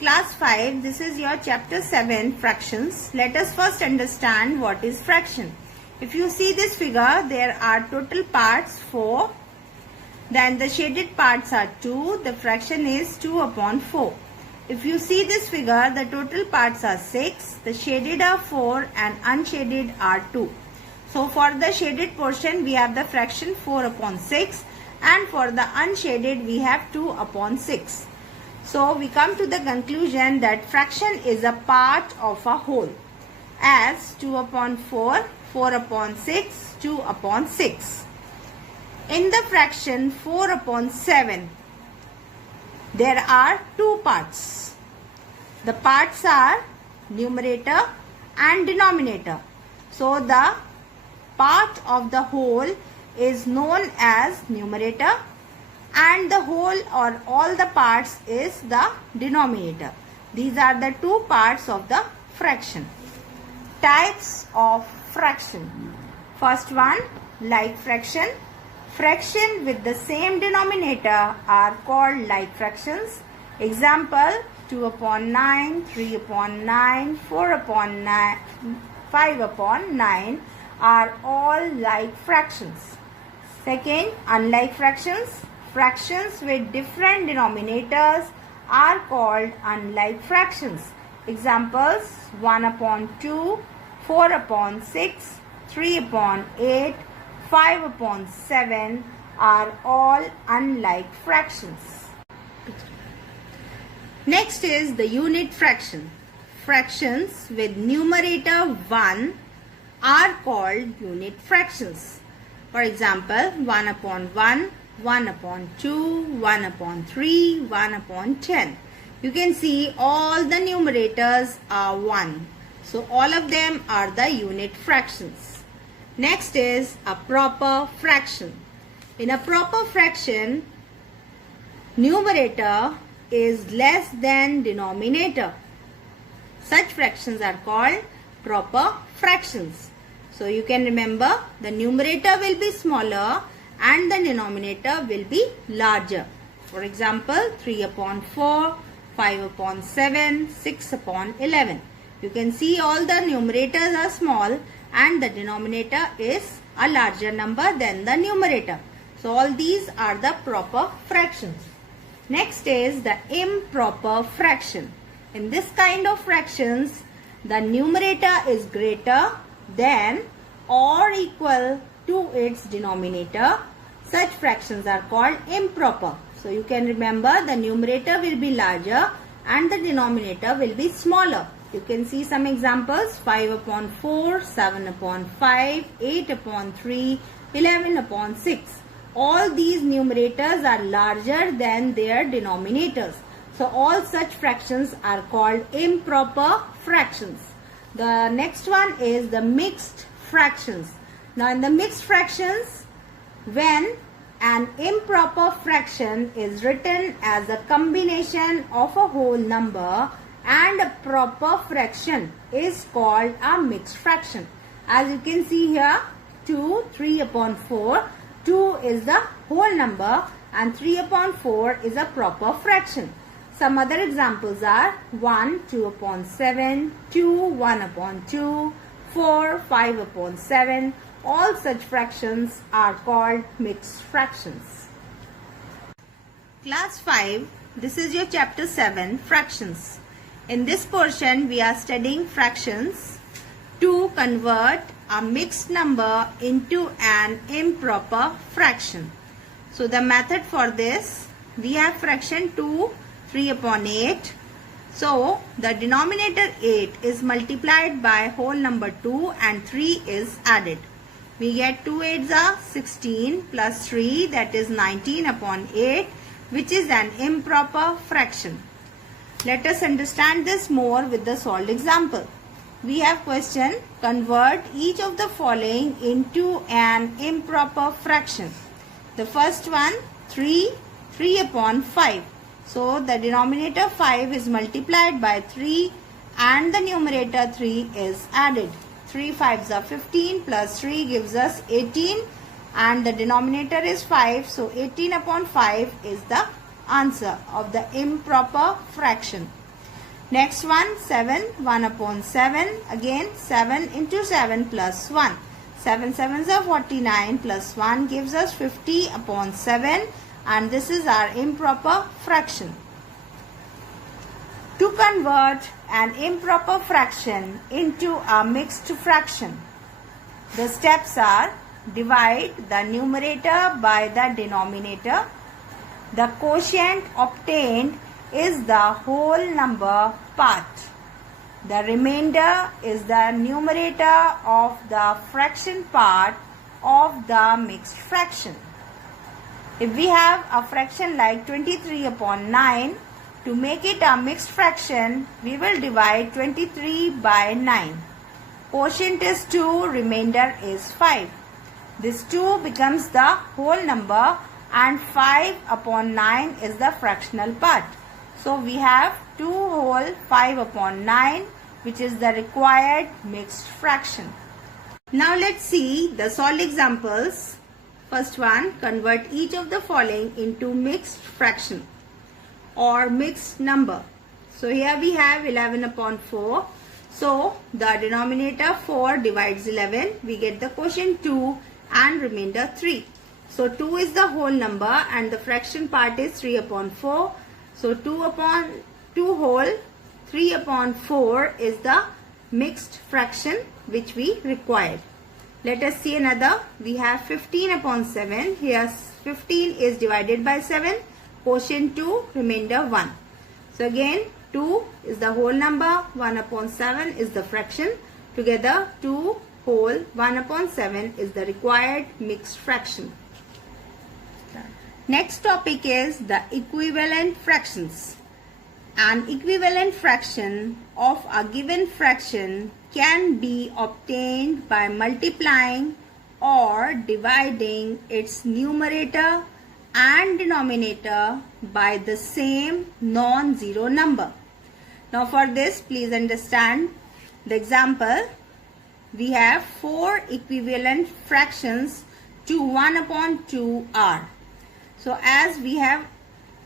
Class 5, this is your chapter 7, fractions. Let us first understand what is fraction. If you see this figure, there are total parts 4. Then the shaded parts are 2. The fraction is 2 upon 4. If you see this figure, the total parts are 6. The shaded are 4 and unshaded are 2. So for the shaded portion, we have the fraction 4 upon 6. And for the unshaded, we have 2 upon 6. So we come to the conclusion that fraction is a part of a whole, as 2 upon 4, 4 upon 6, 2 upon 6. In the fraction 4 upon 7, there are two parts. The parts are numerator and denominator. So the part of the whole is known as numerator, and the whole or all the parts is the denominator. These are the two parts of the fraction. Types of fraction. First one, like fraction. Fraction with the same denominator are called like fractions. Example, 2 upon 9, 3 upon 9, 4 upon 9, 5 upon 9 are all like fractions. Second, unlike fractions. Fractions with different denominators are called unlike fractions. Examples, 1 upon 2, 4 upon 6, 3 upon 8, 5 upon 7 are all unlike fractions. Next is the unit fraction. Fractions with numerator 1 are called unit fractions. For example, 1 upon 1, 1 upon 2, 1 upon 3, 1 upon 10. You can see all the numerators are 1. So all of them are the unit fractions. Next is a proper fraction. In a proper fraction, numerator is less than denominator. Such fractions are called proper fractions. So you can remember the numerator will be smaller and the denominator will be larger. For example, 3 upon 4, 5 upon 7, 6 upon 11. You can see all the numerators are small and the denominator is a larger number than the numerator. So all these are the proper fractions. Next is the improper fraction. In this kind of fractions, the numerator is greater than or equal to its denominator. Such fractions are called improper. So you can remember the numerator will be larger and the denominator will be smaller. You can see some examples, 5 upon 4, 7 upon 5, 8 upon 3, 11 upon 6. All these numerators are larger than their denominators. So all such fractions are called improper fractions. The next one is the mixed fractions. Now in the mixed fractions, when an improper fraction is written as a combination of a whole number and a proper fraction is called a mixed fraction. As you can see here, 2, 3 upon 4. 2 is the whole number and 3 upon 4 is a proper fraction. Some other examples are 1, 2 upon 7, 2, 1 upon 2, 4, 5 upon 7. All such fractions are called mixed fractions. Class 5, this is your chapter 7, fractions. In this portion, we are studying fractions to convert a mixed number into an improper fraction. So the method for this, we have fraction 2, 3 upon 8. So the denominator 8 is multiplied by whole number 2 and 3 is added. We get 2 8s are 16 plus 3, that is 19 upon 8, which is an improper fraction. Let us understand this more with the solved example. We have question, convert each of the following into an improper fraction. The first one, 3 upon 5. So the denominator 5 is multiplied by 3 and the numerator 3 is added. 3 5s are 15 plus 3 gives us 18 and the denominator is 5. So 18 upon 5 is the answer of the improper fraction. Next one, 7, 1 upon 7. Again, 7 into 7 plus 1. 7 sevens are 49 plus 1 gives us 50 upon 7, and this is our improper fraction. To convert an improper fraction into a mixed fraction, the steps are: divide the numerator by the denominator. The quotient obtained is the whole number part. The remainder is the numerator of the fraction part of the mixed fraction. If we have a fraction like 23 upon 9, to make it a mixed fraction, we will divide 23 by 9. Quotient is 2, remainder is 5. This 2 becomes the whole number and 5 upon 9 is the fractional part. So we have 2 whole 5 upon 9, which is the required mixed fraction. Now let's see the solved examples. First one, convert each of the following into mixed fraction or mixed number. So here we have 11 upon 4. So the denominator 4 divides 11. We get the quotient 2 and remainder 3. So 2 is the whole number and the fraction part is 3 upon 4. So 2 upon 2 whole 3 upon 4 is the mixed fraction which we required. Let us see another. We have 15 upon 7. Here 15 is divided by 7. Quotient 2, remainder 1. So again 2 is the whole number, 1 upon 7 is the fraction. Together 2 whole 1 upon 7 is the required mixed fraction. Next topic is the equivalent fractions. An equivalent fraction of a given fraction can be obtained by multiplying or dividing its numerator and denominator by the same non-zero number. Now for this, please understand the example. We have 4 equivalent fractions to 1 upon 2 are. So as we have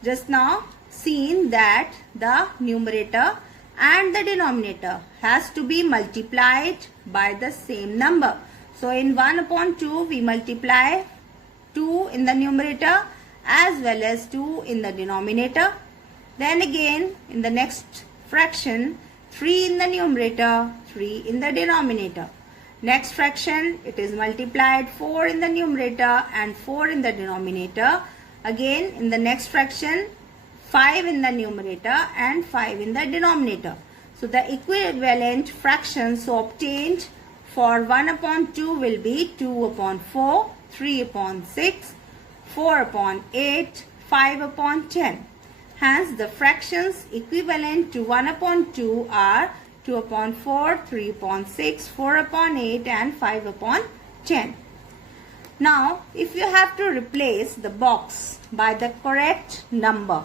just now seen that the numerator and the denominator has to be multiplied by the same number. So in 1 upon 2 we multiply 2 in the numerator as well as 2 in the denominator. Then again in the next fraction 3 in the numerator, 3 in the denominator. Next fraction it is multiplied 4 in the numerator and 4 in the denominator. Again in the next fraction 5 in the numerator and 5 in the denominator. So the equivalent fractions obtained for 1 upon 2 will be 2 upon 4, 3 upon 6, 4 upon 8, 5 upon 10. Hence the fractions equivalent to 1 upon 2 are 2 upon 4, 3 upon 6, 4 upon 8 and 5 upon 10. Now if you have to replace the box by the correct number,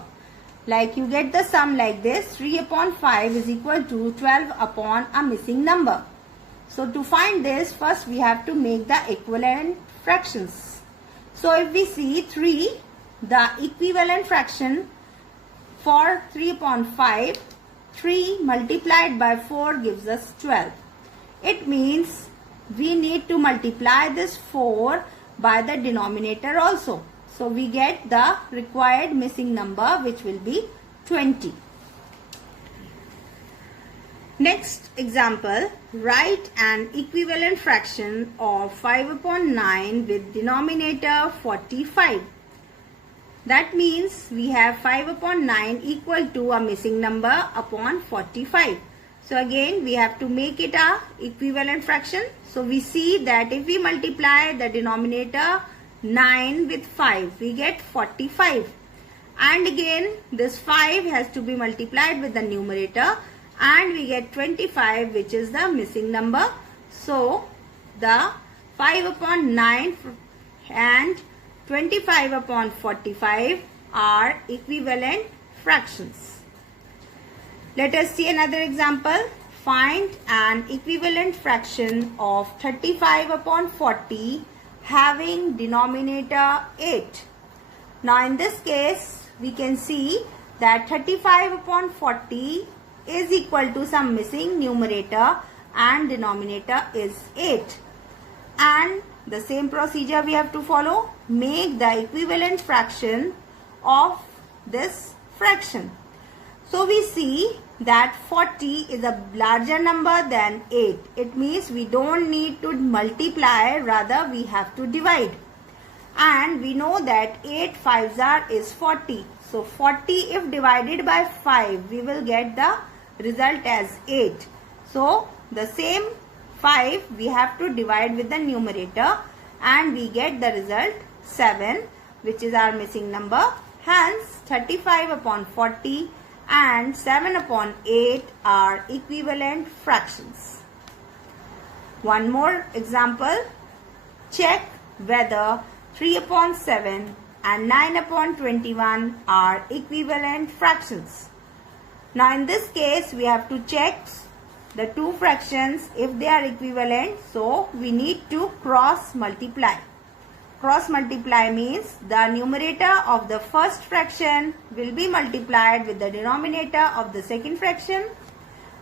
like you get the sum like this, 3 upon 5 is equal to 12 upon a missing number. So to find this, first we have to make the equivalent fractions. So if we see 3, the equivalent fraction for 3 upon 5, 3 multiplied by 4 gives us 12. It means we need to multiply this 4 by the denominator also. So we get the required missing number, which will be 20. Next example, write an equivalent fraction of 5 upon 9 with denominator 45. That means we have 5 upon 9 equal to a missing number upon 45. So again we have to make it a equivalent fraction. So we see that if we multiply the denominator 9 with 5, we get 45. And again this 5 has to be multiplied with the numerator and we get 25, which is the missing number. So the 5 upon 9 and 25 upon 45 are equivalent fractions. Let us see another example. Find an equivalent fraction of 35 upon 40 having denominator 8. Now in this case we can see that 35 upon 40 is equal to some missing numerator and denominator is 8. And the same procedure we have to follow. Make the equivalent fraction of this fraction. So we see that 40 is a larger number than 8. It means we don't need to multiply, rather we have to divide. And we know that 8 5s are is 40. So 40 if divided by 5, we will get the result as 8. So the same 5 we have to divide with the numerator and we get the result 7, which is our missing number. Hence 35 upon 40 and 7 upon 8 are equivalent fractions. One more example. Check whether 3 upon 7 and 9 upon 21 are equivalent fractions. Now in this case we have to check the two fractions if they are equivalent. So we need to cross multiply. Cross multiply means the numerator of the first fraction will be multiplied with the denominator of the second fraction,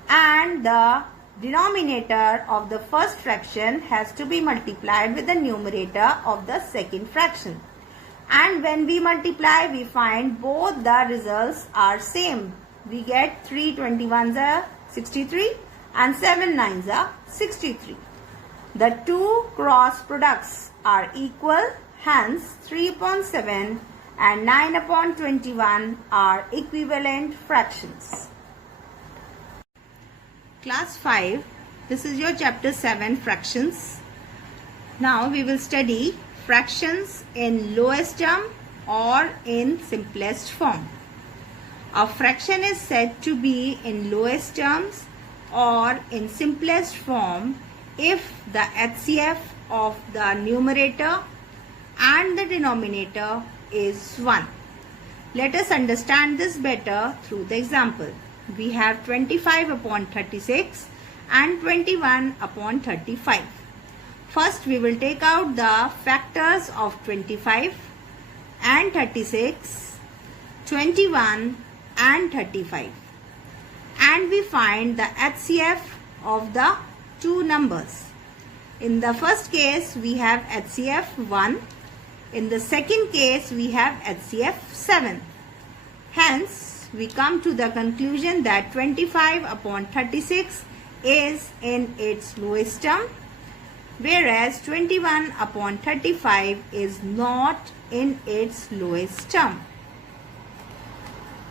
and the denominator of the first fraction has to be multiplied with the numerator of the second fraction. And when we multiply, we find both the results are same. We get 3 21s are 63 and 7 9s are 63. The two cross products are equal, hence 3 upon 7 and 9 upon 21 are equivalent fractions. Class 5, this is your chapter 7, fractions. Now we will study fractions in lowest term or in simplest form. A fraction is said to be in lowest terms or in simplest form if the HCF of the numerator and the denominator is 1. Let us understand this better through the example. We have 25 upon 36 and 21 upon 35. First we will take out the factors of 25 and 36, 21 and 35. And we find the HCF of the two numbers. In the first case we have HCF 1. In the second case we have HCF 7. Hence we come to the conclusion that 25 upon 36 is in its lowest term, whereas 21 upon 35 is not in its lowest term.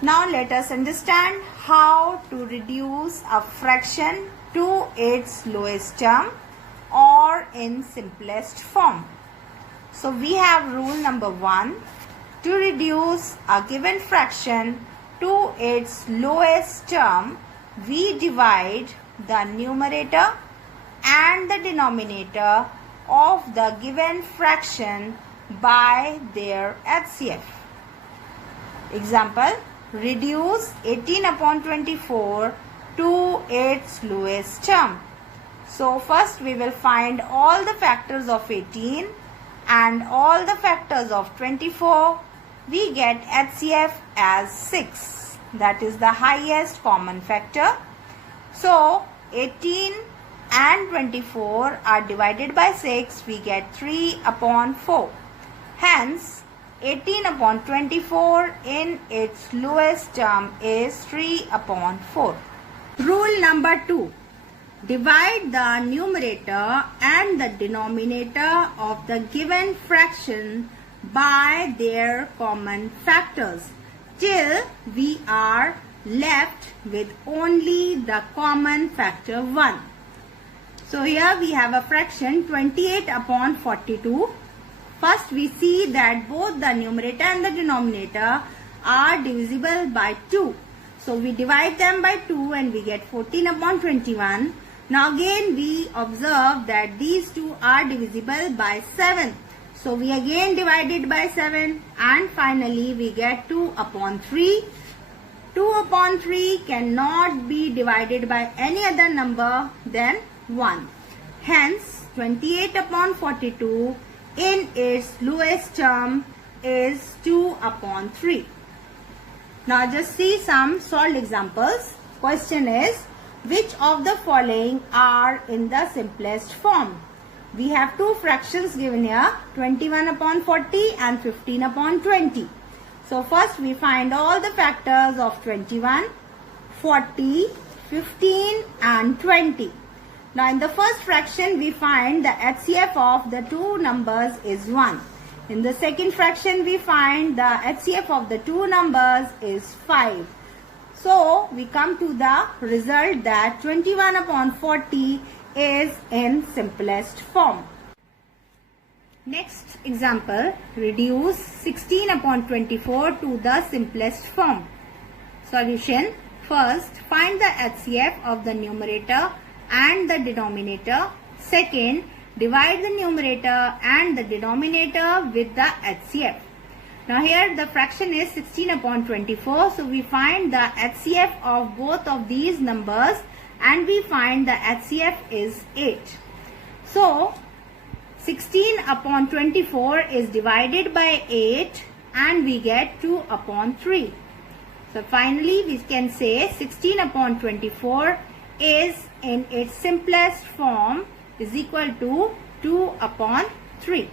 Now let us understand how to reduce a fraction to its lowest term or in simplest form. So we have rule number 1. To reduce a given fraction to its lowest term, we divide the numerator and the denominator of the given fraction by their HCF. Example, reduce 18 upon 24 to its lowest term. So first we will find all the factors of 18 and all the factors of 24. We get HCF as 6. That is the highest common factor. So 18 and 24 are divided by 6. We get 3 upon 4. Hence 18 upon 24 in its lowest term is 3 upon 4. Rule number 2. Divide the numerator and the denominator of the given fraction by their common factors till we are left with only the common factor 1. So here we have a fraction 28 upon 42. First we see that both the numerator and the denominator are divisible by 2. So we divide them by 2 and we get 14 upon 21. Now again we observe that these two are divisible by 7. So we again divide it by 7 and finally we get 2 upon 3. 2 upon 3 cannot be divided by any other number than 1. Hence 28 upon 42 in its lowest term is 2 upon 3. Now just see some solved examples. Question is, which of the following are in the simplest form? We have two fractions given here, 21 upon 40 and 15 upon 20. So first we find all the factors of 21, 40, 15 and 20. Now in the first fraction we find the HCF of the two numbers is 1. In the second fraction we find the HCF of the two numbers is 5. So we come to the result that 21 upon 40 is in simplest form. Next example, reduce 16 upon 24 to the simplest form. Solution. First, find the HCF of the numerator and the denominator. Second, divide the numerator and the denominator with the HCF. Now here the fraction is 16 upon 24. So we find the HCF of both of these numbers and we find the HCF is 8. So 16 upon 24 is divided by 8 and we get 2 upon 3. So finally we can say 16 upon 24 is in its simplest form is equal to 2 upon 3.